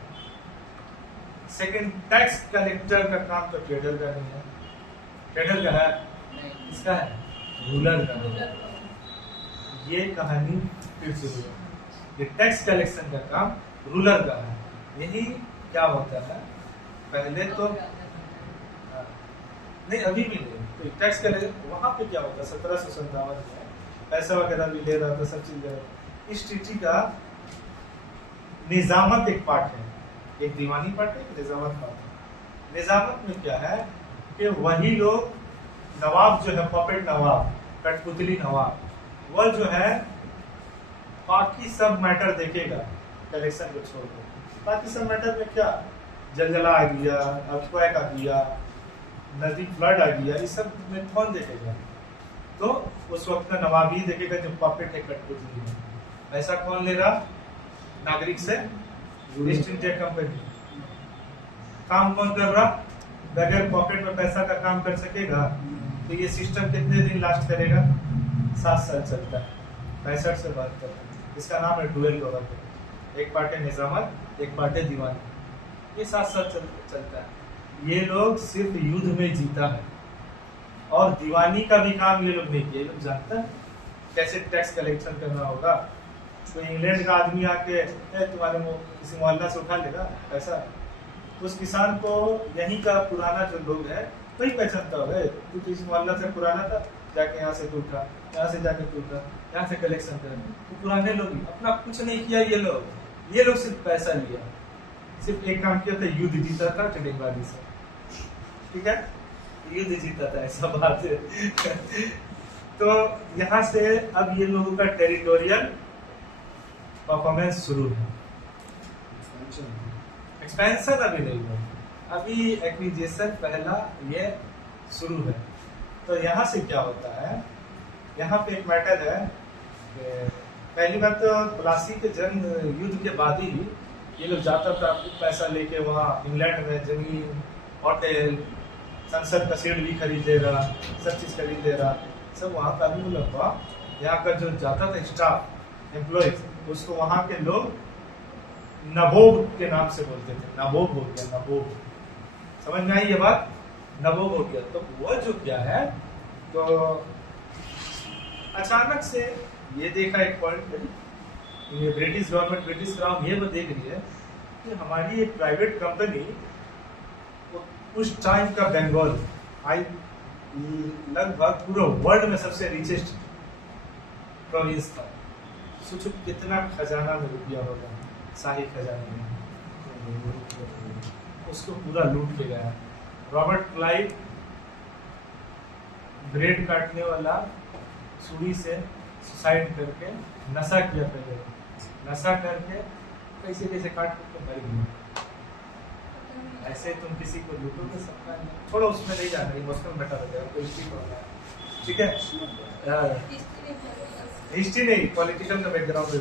सेकंड टैक्स कलेक्टर का काम तो ट्रेडर का नहीं है, ट्रेडर का है, इसका है रूलर का है। ये कहानी फिर से हुई, ये टैक्स कलेक्शन का काम रूलर का है। यही क्या होता है, पहले तो नहीं, अभी भी नहीं, तो टैक्स कलेक्शन वहां पे क्या होता है, 1757 में पैसा वगैरह भी ले रहा था, सब चीज ले रहा था। इस ट्रीटी का निजामत एक पार्ट है, एक दीवानी पार्ट है, एक निजामत पार्ट है। निजामत में क्या है कि वही लोग, नवाब जो है, पपेट नवाब, कठपुतली नवाब, वह जो है बाकी सब मैटर देखेगा कलेक्शन को छोड़कर। बाकी सब मैटर में क्या, जलजला आ गया, अर्थक्वेक आ गया, नदी फ्लड आ गया, इस सब में कौन देखेगा, तो उस वक्त का नवाब ही देखेगा जो पपेट है, कठपुतली है। ऐसा कौन ले रहा, नागरिक से ईस्ट इंडिया कंपनी। काम कौन कर रहा, बगैर पॉकेट में पैसा का काम कर सकेगा, तो ये सिस्टम कितने दिन लास्ट करेगा, 7 साल चलता है, 65 से 72। इसका नाम है डुअल गवर्नमेंट, एक पार्ट है निजामत, एक पार्ट है दीवानी, ये 7 साल चलता है। ये लोग सिर्फ युद्ध में जीता है, और दीवानी का भी काम ये लोग नहीं किया। ये लोग जानता है कैसे टैक्स कलेक्शन करना होगा। तो इंग्लैंड का आदमी आके तुम्हारे किसी मोहल्ला से उठा लेगा पैसा, उस किसान को यहीं का पुराना जो लोग है वही पहचानता होगा, तू किसी मोहल्ला से पुराना था, जाके यहाँ से तू उठा, यहाँ से जाके तू उठा, यहाँ से कलेक्शन कर। तो पुराने लोग ही, अपना कुछ नहीं किया ये लोग सिर्फ पैसा लिया, सिर्फ एक काम किया था, युद्ध जीता था ट्रेडिंगबाजी से, ठीक है, युद्ध जीता था, ऐसा बात है। तो यहाँ से अब ये लोगों का टेरिटोरियल परफॉर्मेंस शुरू है। एक्सपेंशन अभी नहीं हुआ, अभी एक्विजिशन पहला ये शुरू है। तो यहाँ से क्या होता है, यहाँ पे एक मैटर है, पहली बात तो प्लासी के जंग युद्ध के बाद ही ये लोग जाता था पैसा लेके वहाँ इंग्लैंड में जमीन, होटल, संसद का सीट भी खरीद ले रहा, सब चीज खरीद ले रहा, सब वहाँ का आदमी लोग था। यहाँ का जो जाता था स्टाफ एम्प्लॉयज, उसको वहाँ के लोग नबोब के नाम से बोलते थे, नबोब हो गया, नबोब, समझ में आई ये बात, नबोब हो गया। तो वो जो क्या है, तो अचानक से ये देखा एक पॉइंट, ये ब्रिटिश गवर्नमेंट, ब्रिटिश क्राउन ये वो देख रही है कि हमारी एक प्राइवेट कंपनी, उस टाइम का बंगाल लगभग पूरा वर्ल्ड में सबसे रिचेस्ट प्रोविंस था। सोचो कितना खजाना में रुपया होगा, शाही खजाना में, उसको पूरा लूट के गया। रॉबर्ट क्लाइव ब्रेड काटने वाला सुई से सुसाइड करके नशा किया, पहले नशा करके कैसे कैसे काट करके मर गया। ऐसे तुम किसी को लूटोगे, सबका थोड़ा उसमें नहीं जाना, इमोशनल मैटर हो जाएगा, ठीक है, हिस्ट्री नहीं, पॉलिटिकल का बैकग्राउंड।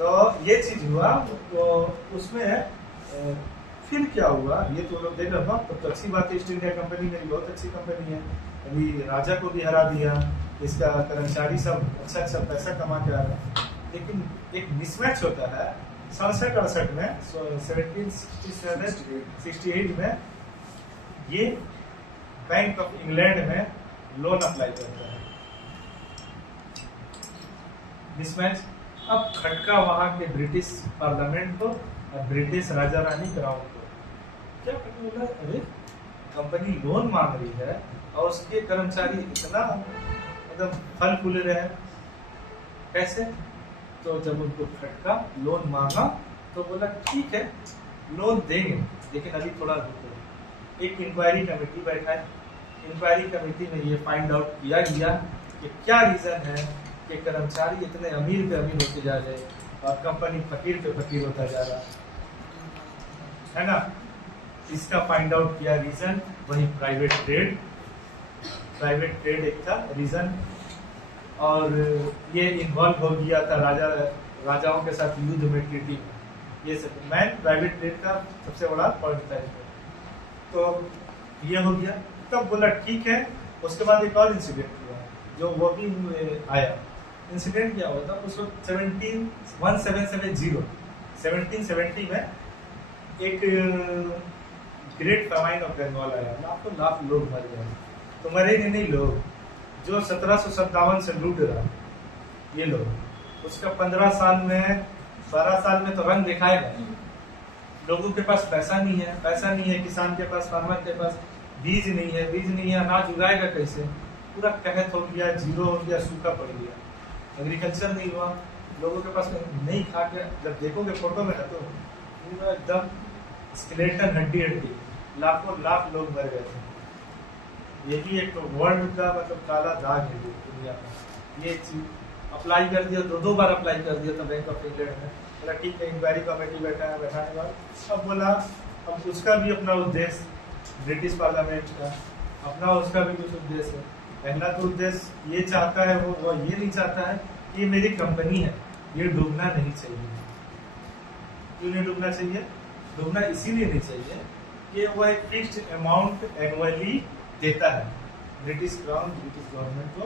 तो ये चीज हुआ। तो उसमें फिर क्या हुआ ये तो लोग देख रहे हो, तो अच्छी बात है, ईस्ट इंडिया कंपनी मेरी बहुत अच्छी कंपनी है, अभी राजा को भी हरा दिया, इसका कर्मचारी सब अच्छा पैसा कमा के आ रहा है। लेकिन एक मिसमैच होता है 67-68 में, 1767-68 में ये बैंक ऑफ इंग्लैंड में लोन अप्लाई करता है। मिसमैच। अब खटका वहां के ब्रिटिश पार्लियामेंट को और ब्रिटिश राजा रानी क्राउन को। क्या बोला, अरे कंपनी लोन मांग रही है और उसके कर्मचारी इतना मतलब फल फूल रहे हैं, कैसे? तो जब उनको खटका लोन मांगा तो बोला ठीक है लोन देंगे, लेकिन अभी थोड़ा रुको। एक इंक्वायरी कमेटी बैठाई। इंक्वायरी कमेटी में ये फाइंड आउट किया गया कि क्या रीजन है कि कर्मचारी इतने अमीर पे अमीर होते जा रहे और कंपनी फकीर पे फकीर होता जा रहा है ना। इसका फाइंड आउट किया रीजन, वही प्राइवेट ट्रेड एक था रीजन। और ये इन्वॉल्व हो गया था राजाओं के साथ युद्ध में, ट्रीटी में, ये सब मैन प्राइवेट ट्रेड का सबसे बड़ा पॉइंट था इसमें। तो ये हो गया। तब बोला ठीक है। उसके बाद एक और इंसिडेंट हुआ जो वो भी आया। इंसिडेंट क्या हुआ था उस वक्त 1770 में एक ग्रेट फैमाइन ऑफ बंगाल आया, लाख लोग मर गए। तो मरे नहीं लोग जो 1757 से लूट रहा ये लोग, उसका 12 साल में तो रंग दिखाएगा। लोगों के पास पैसा नहीं है, किसान के पास, फार्मर के पास बीज नहीं है, अनाज उगाएगा कैसे? पूरा कहत हो गया, जीरो हो गया, सूखा पड़ गया, एग्रीकल्चर नहीं हुआ, लोगों के पास नहीं खा के। जब देखोगे फोटो में तो पूरा एकदम स्केलेटन, हड्डी, लाखों लाख लोग मर गए थे। ये भी एक वर्ल्ड का मतलब काला दाग है दुनिया में। ये चीज अप्लाई कर दिया, दो बार अप्लाई कर दिया था बैंक ऑफ इंग्लैंड में। बोला ठीक है, इंक्वायरी कमेटी बैठाने के बाद अब बोला अब उसका भी अपना उद्देश्य, ब्रिटिश पार्लियामेंट का अपना उसका भी कुछ उद्देश्य है। पहला तो उद्देश्य ये चाहता है, वो ये नहीं चाहता है कि मेरी कंपनी है ये डूबना नहीं चाहिए। क्यों नहीं डूबना चाहिए? डूबना इसीलिए नहीं चाहिए कि वो एक फिक्स्ड अमाउंट एनुअली देता है, ब्रिटिश क्राउन, ब्रिटिश गवर्नमेंट को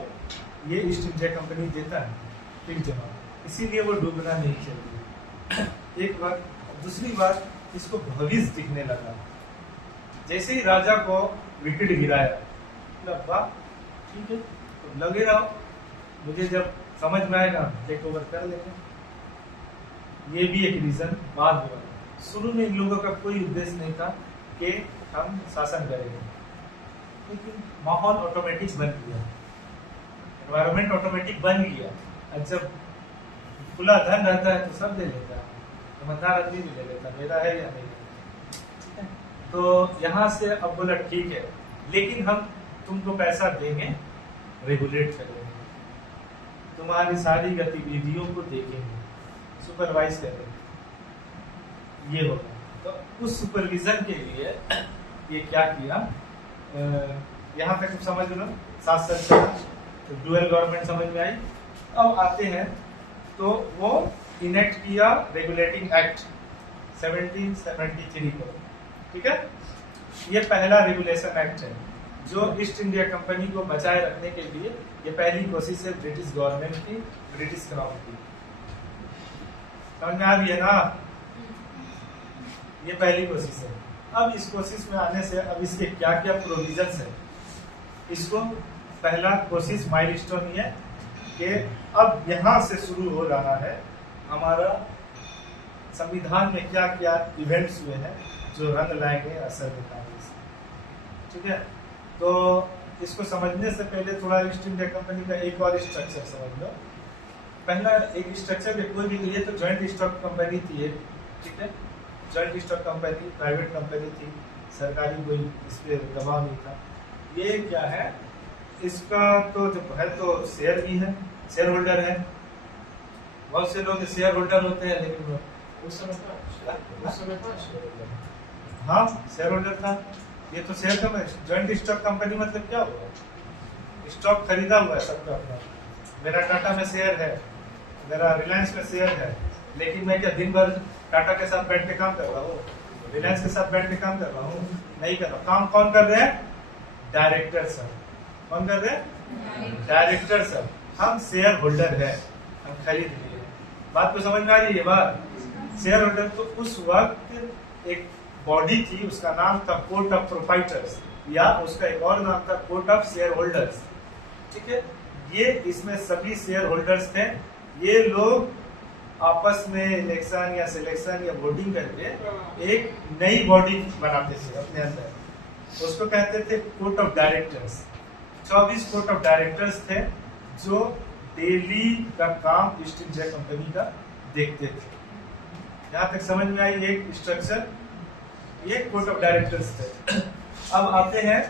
ये ईस्ट इंडिया कंपनी देता है फिक्स्ड अमाउंट, इसीलिए वो डूबना नहीं चाहिए। एक बात। दूसरी बात, इसको भविष्य दिखने लगा। जैसे ही राजा को विकेट गिराया, वाह ठीक है तो लगे रहो, मुझे जब समझ में आएगा टेक ओवर कर लेंगे। ये भी एक रीजन बाद में बना। शुरू में इन लोगों का कोई उद्देश्य नहीं था कि हम शासन करेंगे, लेकिन माहौल ऑटोमेटिक बन गया, एनवायरनमेंट ऑटोमेटिक बन गया। और जब खुला धन रहता है तो सब ले लेता है, ईमानदार आदमी भी ले लेता है, मेरा है या नहीं। तो यहाँ से अब बोला ठीक है, लेकिन हम तुमको पैसा देंगे, रेगुलेट करेंगे, तुम्हारी सारी गतिविधियों को देखेंगे, सुपरवाइज करेंगे। ये होगा। तो उस सुपरविजन के लिए ये क्या किया, यहाँ तक समझ लो, 7 साल चला, तो डुअल गवर्नमेंट समझ में आई। अब आते हैं तो वो इनेक्ट किया रेगुलेटिंग एक्ट 1773 को, ठीक है। ये पहला रेगुलेशन एक्ट है जो ईस्ट इंडिया कंपनी को बचाए रखने के लिए, ये पहली कोशिश है ब्रिटिश गवर्नमेंट की, ब्रिटिश क्राउन की। समझ में आ रही है ना? ये पहली कोशिश है। अब इस कोशिश में आने से अब इसके क्या क्या प्रोविजंस है, इसको पहला कोशिश माइलस्टोन ये कि अब यहाँ से शुरू हो रहा है हमारा संविधान में क्या क्या इवेंट्स हुए हैं जो रंग लाएंगे, असर दिखाएंगे, ठीक है। तो इसको समझने से पहले थोड़ा ईस्ट इंडिया कंपनी का एक और स्ट्रक्चर समझ लो। पहला एक स्ट्रक्चर कोई भी लिए तो ज्वाइंट स्टॉक कंपनी थी, ठीक है। Joint stock company private company थी, सरकारी कोई इस पे दबाव नहीं था। ये क्या है, इसका तो जो है तो शेयर भी है, शेयर होल्डर है, बहुत से लोग शेयर होल्डर होते हैं, लेकिन उस समय हाँ शेयर होल्डर था। ये तो शेयर का ज्वाइंट स्टॉक कंपनी मतलब क्या हुआ, स्टॉक खरीदा हुआ है सबका अपना। मेरा टाटा में शेयर है, मेरा रिलायंस में शेयर है, लेकिन मैं क्या दिन भर टाटा के साथ बैठ के काम कर रहा हूँ, रिलायंस के साथ बैठ के काम कर रहा हूँ? नहीं कर रहा। काम कौन कर रहे हैं? Director sir. कौन कर रहे हैं? Director sir. हम शेयर होल्डर है, हम खरीद लिए। बात को समझ में आ रही है बात? Share holder. तो उस वक्त एक बॉडी थी, उसका नाम था कोर्ट ऑफ प्रोप्राइटर्स, या उसका एक और नाम था कोर्ट ऑफ शेयर होल्डर्स। ठीक है, ये इसमें सभी शेयर होल्डर्स थे। ये लोग आपस में इलेक्शन या सिलेक्शन या वोटिंग करके एक नई बॉडी बनाते थे अपने अंदर, उसको कहते थे court of directors. 24 court of directors थे जो डेली का काम ईस्ट इंडिया कंपनी का देखते थे। यहाँ तक समझ में आई एक स्ट्रक्चर, ये कोर्ट ऑफ डायरेक्टर्स थे। अब आते हैं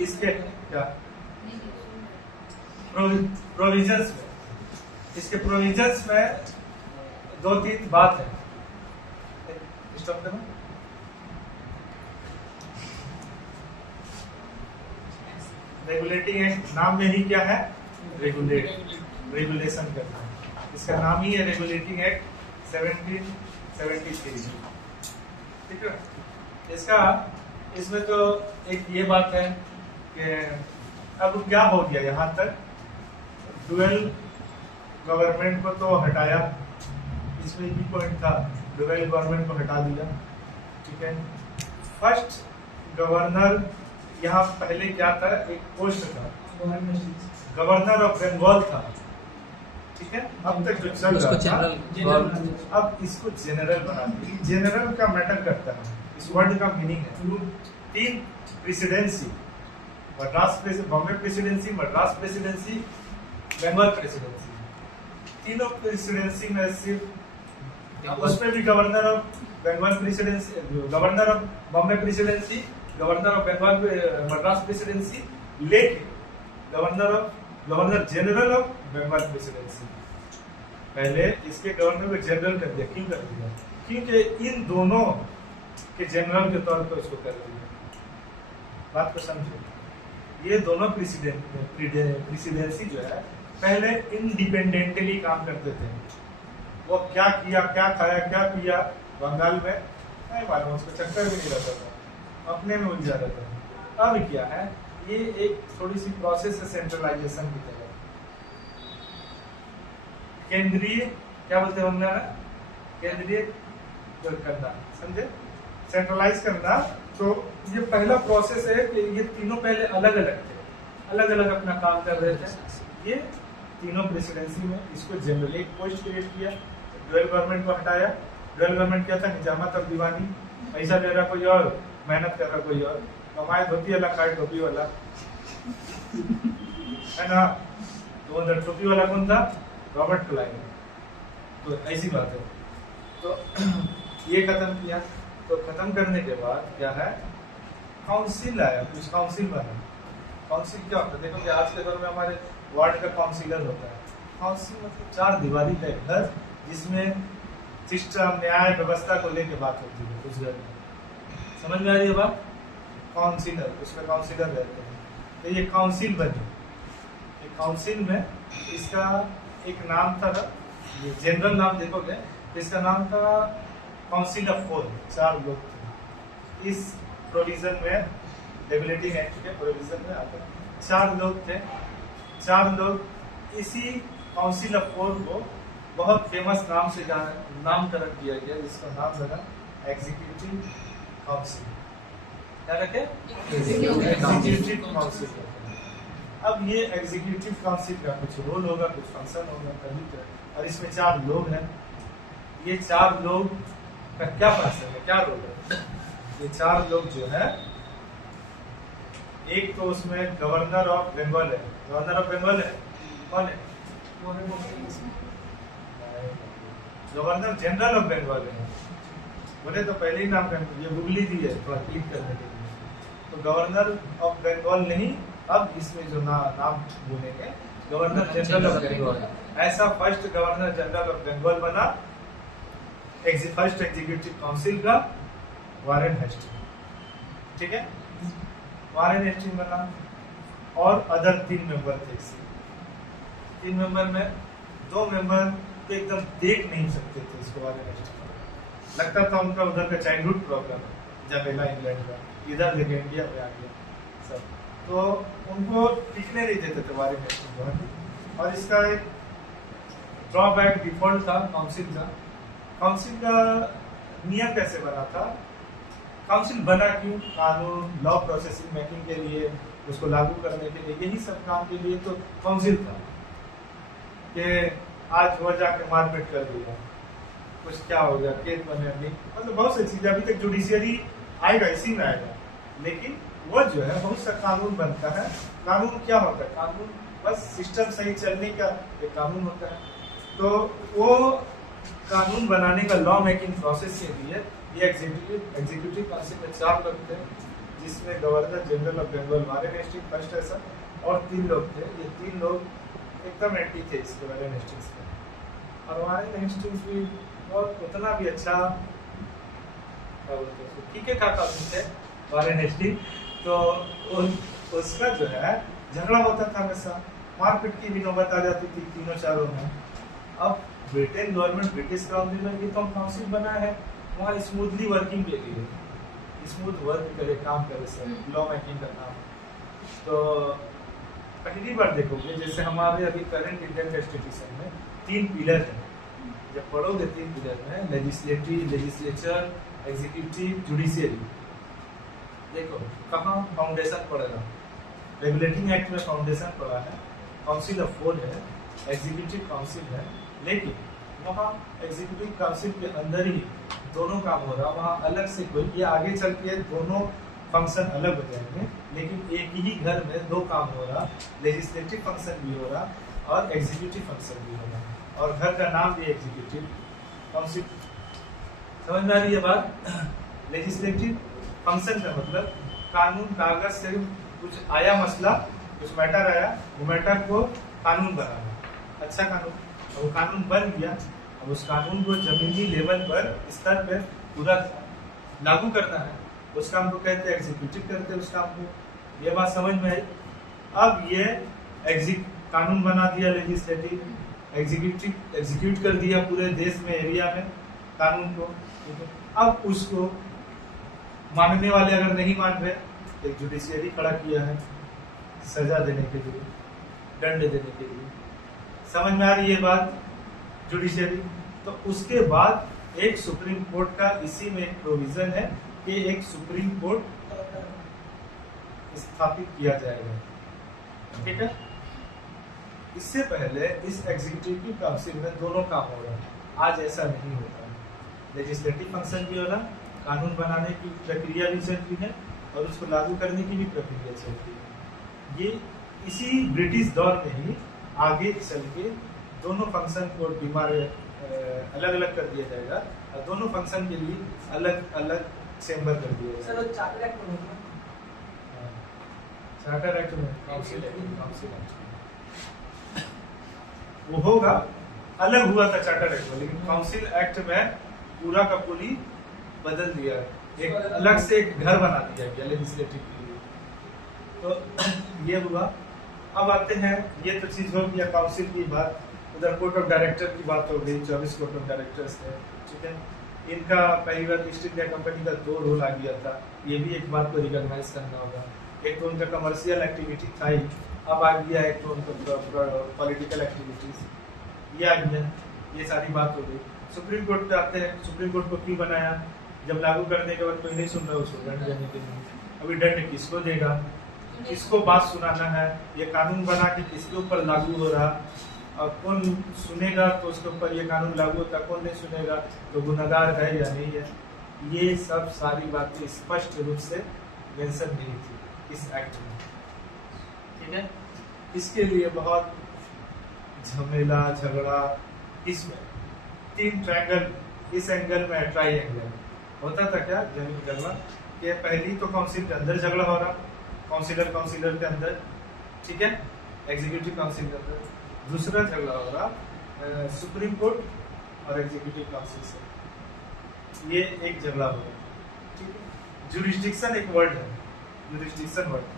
इसके क्या प्रोविजंस में। इसके प्रोविजंस में 2-3 बात है। स्टॉप करो। रेगुलेटिंग एक्ट, नाम में ही क्या है? रेगुलेशन करना है। इसका नाम ही है रेगुलेटिंग एक्ट 1773। ठीक है, इसमें तो एक ये बात है कि अब क्या हो गया यहाँ तक, डुअल गवर्नमेंट को तो हटाया, इसमें ये पॉइंट था, डुअल गवर्नमेंट को हटा दिया। ठीक है, फर्स्ट गवर्नर, यहाँ पहले क्या था, एक पोस्ट था गवर्नर ऑफ बंगाल था। ठीक है, अब तक जो चल रहा था, अब इसको जनरल बना दिया। जनरल का मैटर करता है, इस वर्ड का मीनिंग है 3 presidency, Madras Bombay presidency, Madras presidency, Bengal presidency. तीनों प्रेसिडेंसी में सिर्फ उसमें भी governor of Bengal presidency, governor of Bombay presidency, governor of Bengal Madras presidency, लेकिन governor general of Bengal presidency. पहले इसके गवर्नर को जनरल कर दिया। क्यों कर दिया? क्योंकि इन दोनों के जनरल के तौर पर उसको कर दिया। बात को समझो, ये दोनों प्रेसिडेंसी जो है पहले इंडिपेंडेंटली काम करते थे। वो क्या किया, क्या खाया, क्या पिया बंगाल में नहीं मालूम, उसको चक्कर भी नहीं रहता था, अपने में उलझा रहता था। अब क्या है, ये एक थोड़ी सी प्रोसेस है सेंट्रलाइजेशन की तरह। केंद्रीय क्या बोलते हैं बंगाल में? केंद्रीय करना, समझे? सेंट्रलाइज करना। तो ये पहला प्रोसेस है कि ये तीनों पहले अलग अलग थे, अलग अलग अपना काम कर रहे थे। ये तीनों प्रेसिडेंसी में इसको जनरल एक पोस्ट क्रिएट किया, डुअल गवर्नमेंट को हटाया। डुअल गवर्नमेंट क्या था? निजामत और दीवानी, पैसा दे रहा कोई और, मेहनत कर रहा कोई और, कमाए धोती वाला खाए टोपी वाला, है ना? तो उधर टोपी वाला कौन था? Robert Clive. तो ऐसी बात है। तो ये खत्म किया। तो खत्म करने के बाद क्या है, काउंसिल आया, कुछ काउंसिल बना। काउंसिल क्या होता है? देखो कि आज के दौर में हमारे वार्ड का काउंसिलर होता है। काउंसिल मतलब 4 दीवारी का एक घर, जिसमें सिस्टम, न्याय व्यवस्था को लेकर बात होती है उस घर में। समझ में आ रही है बात? काउंसिलर, उसमें काउंसिलर रहते हैं। तो ये काउंसिल बनी। ये काउंसिल में इसका एक नाम था, ये जनरल नाम देखोगे तो इसका नाम था काउंसिल ऑफ 4। 4 लोग थे इस प्रोविजन में, रेगुलेटिंग एक्ट के प्रोविजन में आते 4 लोग थे। 4 लोग इसी काउंसिल ऑफ 4 को बहुत फेमस नाम से नामकरण किया गया, जिसका नाम लगा एग्जीक्यूटिव काउंसिल। क्या रखे? Executive council. अब ये एग्जीक्यूटिव काउंसिल का कुछ रोल होगा, कुछ फंक्शन होगा तभी तो। और इसमें 4 लोग हैं। ये 4 लोग का क्या फंक्शन है, क्या रोल है? ये 4 लोग जो है, एक तो उसमें गवर्नर ऑफ बंगाल है। गवर्नर ऑफ बंगाल है कौन है? गवर्नर जनरल ऑफ बंगाल है। बोले तो पहले ही नाम कर, ये गूगली दी है थोड़ा क्लिक करने के लिए। तो गवर्नर ऑफ बंगाल नहीं, अब इसमें जो नाम बोलेंगे गवर्नर जनरल ऑफ बंगाल। ऐसा first governor general of Bengal बना फर्स्ट एग्जीक्यूटिव काउंसिल का, वारेन हेस्टिंग। ठीक है, वारेन हेस्टिंग बना। और अदर 3 मेंबर थे इससे। 3 मेंबर में 2 मेंबर तो एकदम देख नहीं सकते थे इसको वाले नेस्टिंग। लगता था उनका उधर का चाइल्डहुड प्रॉब्लम है, जमेला इंग्लैंड का, इधर लेके इंडिया में आ गया सब, तो उनको टिकने नहीं देते थे वाले नेस्टिंग। और इसका एक ड्रॉबैक डिफॉल्ट था काउंसिल का। काउंसिल का नियम कैसे बना था, काउंसिल बना क्यों, कानून लॉ प्रोसेसिंग मेकिंग के लिए, उसको लागू करने के लिए, यही सब काम के लिए तो काउंसिल था। कि आज वो जाके मारपीट कर दिया, कुछ क्या हो गया, केस बने नहीं, मतलब बहुत सी चीजें। अभी तक जुडिशियरी आएगा, इसी में आएगा, लेकिन वो जो है बहुत सा कानून बनता है। कानून क्या होता है, कानून बस सिस्टम सही चलने का एक कानून होता है। तो वो कानून बनाने का लॉ मेकिंग प्रोसेस के लिए ये एग्जीक्यूटिव काउंसिल में 4 लोग थे, जिसमें governor general of Bengal Warren Hastings first ऐसा, और 3 लोग थे। ये 3 लोग एकदम एंटी थे इसके वारेन हेस्टिंग्स के, और वारेन हेस्टिंग्स भी बहुत उतना भी अच्छा क्या बोलते हैं, ठीक है का कानून थे वारेन हेस्टिंग्स। तो उसका जो है झगड़ा होता था हमेशा, मारपीट की भी नौबत आ जाती थी तीनों चारों में। अब ब्रिटेन गवर्नमेंट, ब्रिटिश काउंसिल में ये तो काउंसिल बना है वहाँ स्मूथली वर्किंग के लिए, स्मूथ वर्क करे, काम करे सब लॉ मेकिंग का काम। तो पहली बार देखोगे जैसे हमारे अभी करंट इंडियन कॉन्स्टिट्यूशन में 3 पिलर है, जब पढ़ोगे 3 पिलर में, लेजिस्लेटिव, लेजिस्लेचर, एग्जीक्यूटिव, जुडिशियरी। देखो कहाँ फाउंडेशन पड़ेगा, रेगुलेटिंग एक्ट में फाउंडेशन पड़ा है, काउंसिल ऑफ 4 है, एग्जीक्यूटिव काउंसिल है, लेकिन वहाँ एग्जीक्यूटिव काउंसिल के अंदर ही दोनों काम हो रहा, वहाँ अलग से कोई, ये आगे चल के दोनों फंक्शन अलग हो जाएंगे, लेकिन एक ही घर में 2 काम हो रहा, लेजिस्लेटिव फंक्शन भी हो रहा और एग्जीक्यूटिव फंक्शन भी हो रहा, और घर का नाम भी एग्जीक्यूटिव काउंसिल। समझ में आ रही है बात? लेजिस्लेटिव फंक्शन का मतलब कानून कागज से कुछ आया मसला, कुछ मैटर आया, वो मैटर को कानून बनाना, अच्छा कानून, वो कानून बन गया, अब उस कानून को जमीनी लेवल पर, स्तर पर पूरा लागू करना है, उस काम को कहते हैं एग्जीक्यूटिव करते हैं उस काम को। ये बात समझ में आई? अब ये कानून बना दिया लेजिस्लेटिव, एग्जीक्यूटिव एग्जीक्यूट कर दिया पूरे देश में, एरिया में कानून को। अब उसको मानने वाले अगर नहीं मान रहे, एक जुडिशियरी खड़ा किया है सजा देने के लिए, दंड देने के लिए। समझ में आ रही है बात? जुडिशियरी। तो उसके बाद एक सुप्रीम कोर्ट का इसी में एक प्रोविजन है कि एक सुप्रीम कोर्ट स्थापित किया जाएगा, ठीक है। इससे पहले इस एग्जीक्यूटिव काउंसिल में दोनों काम हो रहा है, आज ऐसा नहीं होता है। लेजिस्लेटिव फंक्शन भी हो रहा, कानून बनाने की प्रक्रिया भी चल रही है, और उसको लागू करने की भी प्रक्रिया चल रही है। ये इसी ब्रिटिश दौर में ही आगे चल के दोनों फंक्शन को अलग अलग कर दिया जाएगा, और दोनों फंक्शन के लिए अलग अलग चेंबर कर दिया जाएगा। चार्टर एक्ट में काउंसिल वो होगा, अलग हुआ था चार्टर एक्ट में, लेकिन काउंसिल एक्ट में पूरा का पूरी बदल दिया, एक अलग से एक घर बना दिया गया लेजिस्लेटिव के लिए। तो ये हुआ। अब आते हैं, ये तो चीज हो गया काउंसिल की बात, उधर कोर्ट ऑफ डायरेक्टर की बात हो गई, 24 कोर्ट ऑफ डायरेक्टर्स थे, ठीक है। इनका पहली बार ईस्ट इंडिया कंपनी का 2 रोल आ गया था, ये भी एक बात को रिकॉग्नाइज करना होगा। एक तो उनका कमर्शियल एक्टिविटी था ही, अब आ गया एक तो उनका पॉलिटिकल एक्टिविटीज, ये आ गया, ये सारी बात हो गई। सुप्रीम कोर्ट पे आते हैं, सुप्रीम कोर्ट को क्यों बनाया, जब लागू करने के बाद कोई नहीं सुन रहा उसको दंड देने के लिए। अभी दंड किसको देगा, किसको बात सुनाना है, ये कानून बना के किसके ऊपर लागू हो रहा, और कौन सुनेगा तो उसके ऊपर ये कानून लागू होता, कौन नहीं सुनेगा तो गुनहगार है या नहीं है। ये सब सारी बातें स्पष्ट रूप से मेंशन नहीं थी इस एक्ट में, ठीक है। इसके लिए बहुत झमेला झगड़ा, इसमें 3 ट्रायंगल, इस एंगल में ट्रायंगल होता था। क्या जमीन झगड़ा कि पहली तो काउंसिल के अंदर झगड़ा हो रहा, काउंसिलर के अंदर, ठीक है, एग्जीक्यूटिव काउंसिल के अंदर। दूसरा झगड़ा हो रहा सुप्रीम कोर्ट और एग्जीक्यूटिव काउंसिल से, ये एक झगड़ा हो रहा, ठीक है। जुरिस्डिक्शन एक वर्ड है, जुरिस्डिक्शन वर्ड,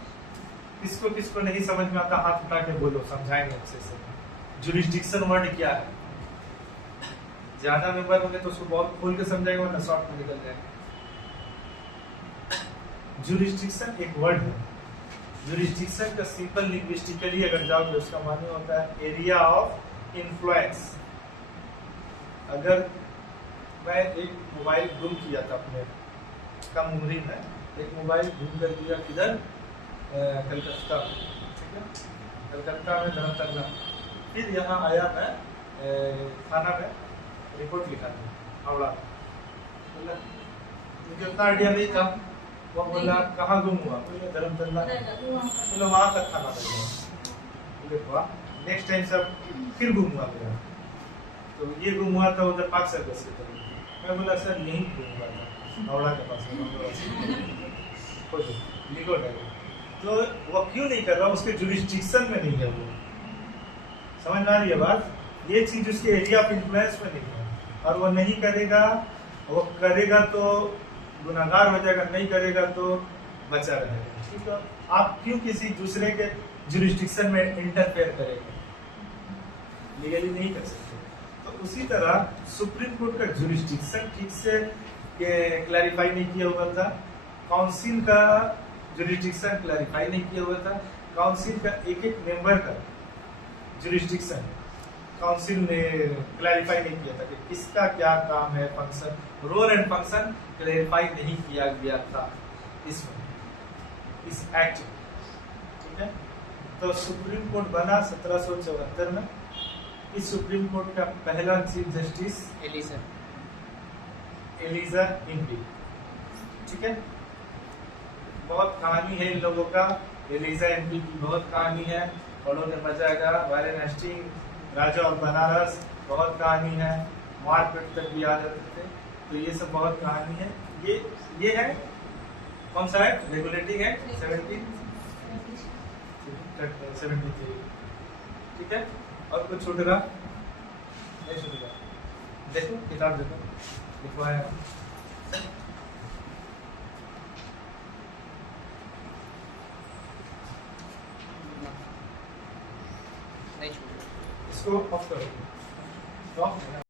किसको किसको नहीं समझ में आता हाथ उठा के बोलो, समझाएंगे अच्छे से। जुरिस्डिक्शन वर्ड क्या है? ज्यादा मेंबर होंगे तो उसको बहुत खोल के समझाएगा वरना शॉर्ट में निकल जाएगा। जुरिस्डिक्शन एक वर्ड है। जुरिस्डिक्शन का सिंपल लिंग्विस्टिकली अगर जाओगे उसका माने होता है एरिया ऑफ इन्फ्लुएंस। अगर मैं एक मोबाइल गुम किया था अपने कम उम्री में, एक मोबाइल गुम कर दिया किधर, कलकत्ता में, ठीक है, कलकत्ता में धर्मतला। फिर यहाँ आया मैं थाना में रिपोर्ट लिखा था हावड़ा, बोला मुझे उतना आइडिया नहीं था। वो बोला कहाँ गुम हुआ, बोले धर्मतला, बोले वहाँ का थाना बन गया। बोले वाह, नेक्स्ट टाइम सब फिर गुम हुआ मेरा, तो ये गुम हुआ था उधर पाक सर्विस की तरफ। मैं बोला सर यहीं गुम हुआ था हावड़ा के पास लिखो डायरी। तो वो क्यों नहीं कर रहा, उसके जुरिस्डिक्शन में नहीं है वो, समझ में आ रही है बात। ये चीज उसके एरिया ऑफ इन्फ्लुएंस में नहीं है, और वो नहीं करेगा, वो करेगा तो गुनाहगार हो जाएगा, नहीं करेगा तो बचा रहेगा। ठीक है, आप क्यों किसी दूसरे के जुरिस्डिक्शन में इंटरफेयर करेंगे, लीगली नहीं कर सकते। तो उसी तरह सुप्रीम कोर्ट का जुरिस्डिक्शन ठीक से क्लैरिफाई नहीं किया हुआ था, काउंसिल का जुरिस्डिक्शन क्लैरिफाई नहीं किया हुआ था, काउंसिल का एक एक मेंबर का जुरिस्डिक्शन काउंसिल ने क्लैरिफाई नहीं किया था कि किसका क्या काम है, function, role and function clarify नहीं किया गया था इसमें, इस एक्ट में। ठीक है, तो सुप्रीम कोर्ट बना 1774 में। इस सुप्रीम कोर्ट का पहला चीफ जस्टिस एलिजा इम्पी। ठीक है, बहुत कहानी है इन लोगों का, एलिजा इम्पी की बहुत कहानी है, पढ़ोगे मजा आएगा। वारेन हेस्टिंग, राजा और बनारस, बहुत कहानी है, मारपीट तक भी आ जाते थे। तो ये सब बहुत कहानी है। ये है कौन सा है, रेगुलेटिंग है 73। ठीक है, और कुछ छूटेगा नहीं, छूटेगा। देखो किताब देखो, लिखवाया नहीं छूटेगा। इसको ऑफ करो, ऑफ